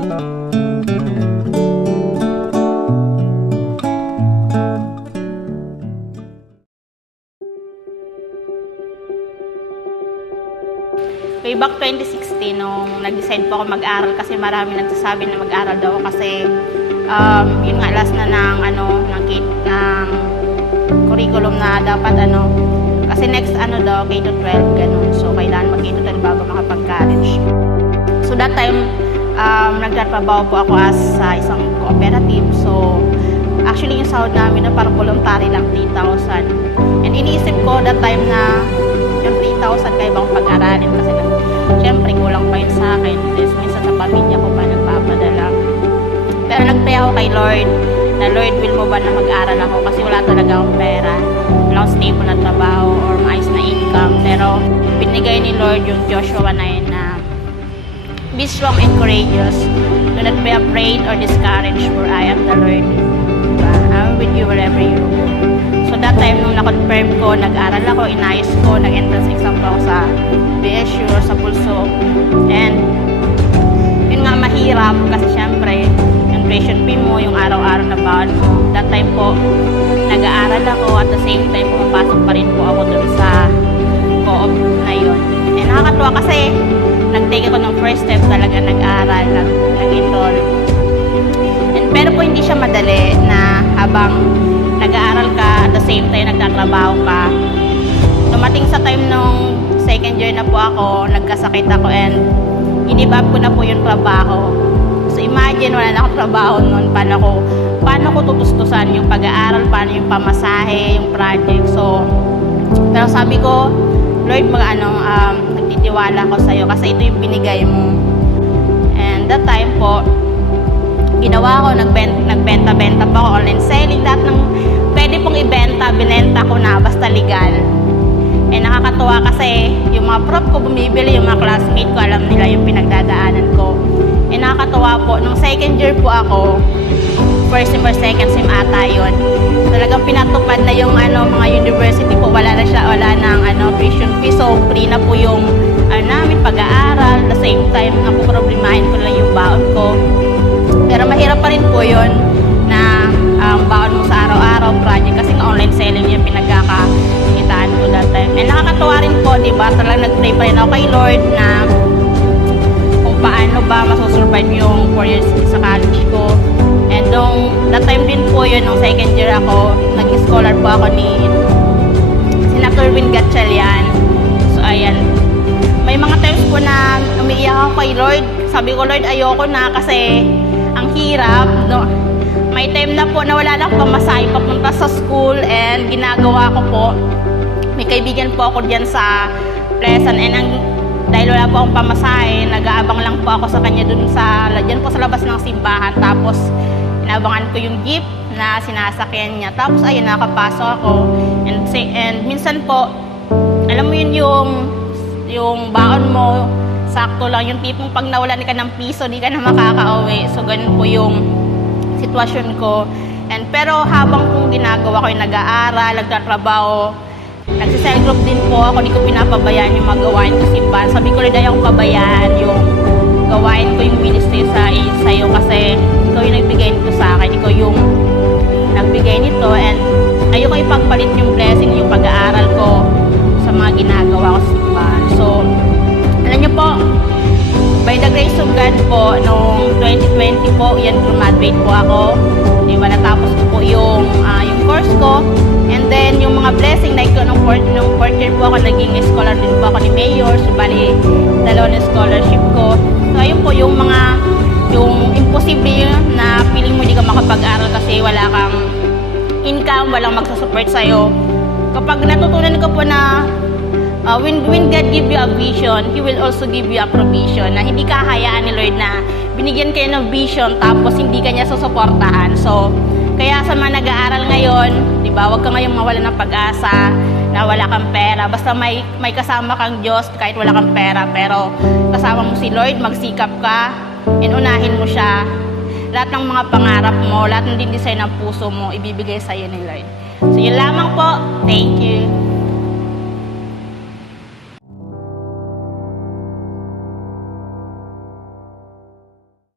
Way back 2016, nung nag-decide po ako mag-aral kasi marami nagsasabi na mag-aral daw ako kasi yun nga last na ng curriculum na dapat kasi next daw K-12 ganun. So kailangan mag-K-12 bago makapag-college. So that time nagtatrabaho po ako as sa isang cooperative. So actually yung sahod namin na parang voluntary lang 3,000. And iniisip ko that time na yung 3,000 kaya bang pag-aralin kasi syempre kulang pa yun sa akin. Tapos minsan sa pamilya ko pa nagpapadala. Pero nag-pray ako kay Lord na Lord, will mo ba na mag-aral ako kasi wala talaga akong pera. Wala akong stable na trabaho or maayos na income. Pero binigay ni Lord yung Joshua 9 na be strong and courageous. Do not be afraid or discouraged for I am the Lord. I'm with you wherever you go. So that time nung na-confirm ko, nag-aral ako, inayos ko, nag-entrance exam ko ako sa BSU or sa Pulso. And yun nga mahirap kasi syempre yung tuition fee mo, yung araw-araw na baon mo. That time po, nag-aaral ako at the same time pumapasok pa rin po ako dun sa co-op na yun. And nakakatuwa kasi nag-take ako ng first step talaga, nag-aaral, nag-enroll. And pero po hindi siya madali na habang nag-aaral ka, at the same time nagtatrabaho ka. Dumating sa time nung second year na po ako, nagkasakit ako and inibab ko na po yung trabaho. So imagine, wala na akong trabaho noon. Paano ko tutustusan yung pag-aaral, paano yung pamasahe, yung project. So, pero sabi ko, Lord, nagtitiwala ko sa'yo kasi ito yung binigay mo. And that time po, ginawa ko, nagbenta-benta pa ako, online selling, lahat ng pwede pong ibenta, binenta ko na, basta legal. Eh nakakatuwa kasi yung mga prof ko bumibili, yung mga classmate ko, alam nila yung pinagdadaanan ko. Eh nakakatuwa po, nung second year po ako, first sem or second sem ata yun, talagang pinatupad na yung mga university po, wala nang tuition fee, so free na po yung namin pag-aaral, the same time, napoproblemahin ko lang yung baon ko. Pero mahirap pa rin po yun na baon mo sa araw-araw project kasi nga online selling yung pinagkakakitaan ko that time. And nakakatuwa rin po, diba? Talagang nag-pray pa rin ako kay Lord na kung paano ba masusurvive yung 4 years sa college ko. And that time din po yun, nung second year ako, nag-scholar po ako ni Senator Win Gatchalian. So ayan, may mga times po na umiiyak ako kay Lord. Sabi ko, Lord, ayoko na kasi ang hirap, no? May time na po na wala na akong pamasahe papunta sa school and ginagawa ko po, may kaibigan po ako dyan sa Pleasant and dahil wala po akong pamasahe, nag-aabang lang po ako sa kanya dyan po sa labas ng simbahan. Tapos inabangan ko yung jeep na sinasakyan niya. Tapos ayun, nakapasok ako and minsan po, alam mo yun yung baon mo, sakto lang, yung tipong pag nawalan ka ng piso, di ka na makaka-uwi. So, ganun po yung sitwasyon ko. Pero habang kung ginagawa ko yung nag-aaral, nagtatrabaho, nagsisell group din po ako, di ko pinapabayaan yung mga gawain ko simbahan. Sabi ko rin ayaw kong pabayaan yung gawain ko yung ministry sa'yo kasi ikaw yung nagbigay nito sa akin, ikaw yung nagbigay nito and ayoko ipagpalit yung blessing, yung pag-aaral ko sa mga ginagawa ko sa simbahan. So, alam niyo po, by the grace of God po, noong 2020 po, graduate po ako. Diba, natapos ko po yung course ko. And then, yung mga blessing, like nung fourth year po ako, naging scholar din po ako ni Mayor. So, bali, dalawa na scholarship ko. So, ayun po, yung imposible yun na feeling mo hindi ka makapag-aral kasi wala kang income, walang magsusupport sa'yo. Kapag natutunan ko po na when God give you a vision, He will also give you a provision, na hindi ka hayaan ni Lord na binigyan kayo ng vision tapos hindi ka niya susuportahan. So, kaya sa mga nag-aaral ngayon, di ba, huwag ka ngayong mawala ng pag-asa na wala kang pera. Basta may kasama kang Diyos kahit wala kang pera, pero kasama mo si Lord, magsikap ka, and unahin mo siya. Lahat ng mga pangarap mo, lahat ng din design ng puso mo, ibibigay sa iyo ni Lord. So, yun lamang po. Thank you.